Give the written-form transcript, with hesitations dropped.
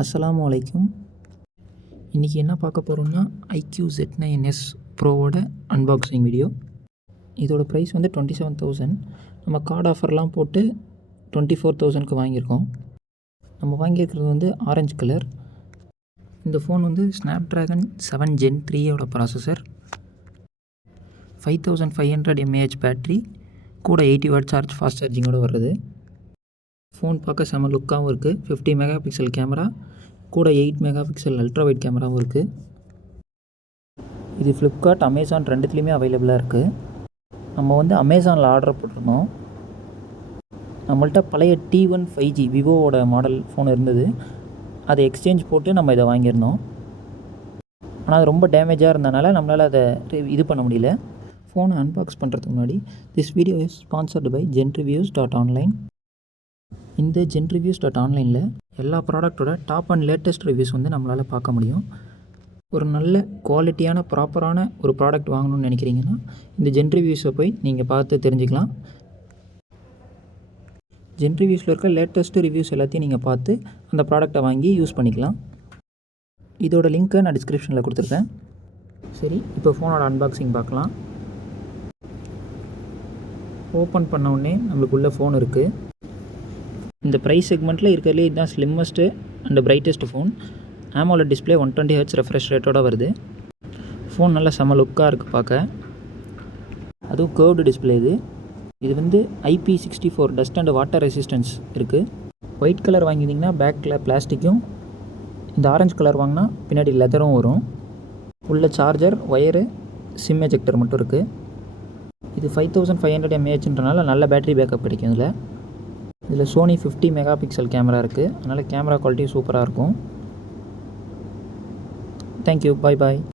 அஸ்ஸலாமு அலைக்கும். இன்றைக்கி என்ன பார்க்க போகிறோம்னா IQ Z9s ப்ரோவோட அன்பாக்சிங் வீடியோ. இதோட ப்ரைஸ் வந்து 27,000. நம்ம கார்டு ஆஃபர்லாம் போட்டு 24,000க்கு வாங்கியிருக்கோம். நம்ம வாங்கியிருக்கிறது வந்து ஆரஞ்சு கலர். இந்த ஃபோன் வந்து Snapdragon 7 Gen 3யோட ப்ராசஸர், 5500 mAh பேட்ரி, கூட 80 வாட் சார்ஜ் ஃபாஸ்ட் சார்ஜிங்கோடு வருது. ஃபோன் பார்க்க செம லுக்காகவும் இருக்குது. 50 மெகா பிக்சல் கேமரா, கூட 8 மெகா பிக்சல் அல்ட்ரா வைட் கேமராவும் இருக்குது. இது ஃப்ளிப்கார்ட், அமேசான் ரெண்டுத்துலேயுமே அவைலபிளாக இருக்குது. நம்ம வந்து அமேசானில் ஆர்டர் போட்டிருந்தோம். நம்மள்ட்ட பழைய T1 5G விவோவோட மாடல் ஃபோன் இருந்தது. அதை எக்ஸ்சேஞ்ச் போட்டு நம்ம இதை வாங்கியிருந்தோம். ஆனால் அது ரொம்ப டேமேஜாக இருந்தனால நம்மளால் அதை இது பண்ண முடியல. ஃபோனை அன்பாக்ஸ் பண்ணுறதுக்கு முன்னாடி this video is sponsored by genreviews.online. இந்த genreviews.onlineல எல்லா ப்ராடக்ட்டோட டாப் அண்ட் லேட்டஸ்ட் ரிவ்யூஸ் வந்து நம்மளால் பார்க்க முடியும். ஒரு நல்ல குவாலிட்டியான ப்ராப்பரான ஒரு ப்ராடக்ட் வாங்கணும்னு நினைக்கிறீங்கன்னா இந்த genreviews-ஐ போய் நீங்கள் பார்த்து தெரிஞ்சுக்கலாம். genreviews-ல இருக்க லேட்டஸ்ட்டு ரிவ்யூஸ் எல்லாத்தையும் நீங்கள் பார்த்து அந்த ப்ராடக்டை வாங்கி யூஸ் பண்ணிக்கலாம். இதோட லிங்க்கை நான் டிஸ்கிரிப்ஷனில் கொடுத்துருக்கேன். சரி, இப்போ ஃபோனோட அன்பாக்சிங் பார்க்கலாம். ஓப்பன் பண்ண உடனே நம்மளுக்குள்ள ஃபோன் இருக்குது. இந்த ப்ரைஸ் செக்மெண்ட்டில் இருக்கிறதுலே இதுதான் slimmest and brightest phone. AMOLED display 120 Hz refresh ரேட்டோட வருது. ஃபோன் நல்லா செம லுக்காக இருக்குது பார்க்க. அதுவும் கேர்வ்டு டிஸ்பிளே. இது வந்து IP64 dust and water resistance இருக்குது. ஒயிட் கலர் வாங்கியிருந்தீங்கன்னா பேக்கில் பிளாஸ்டிக்கும், இந்த ஆரஞ்சு கலர் வாங்கினா பின்னாடி லெதரும் வரும். உள்ள சார்ஜர், ஒயரு, சிம் எஜெக்டர் மட்டும் இருக்குது. இது 5500 mAhன்றனால நல்ல பேட்டரி பேக்கப் கிடைக்கும். இதில் சோனி 50 மெகா பிக்சல் கேமரா இருக்குது. அதனால் கேமரா குவாலிட்டி சூப்பராக இருக்கும். தேங்க்யூ, பாய் பாய்.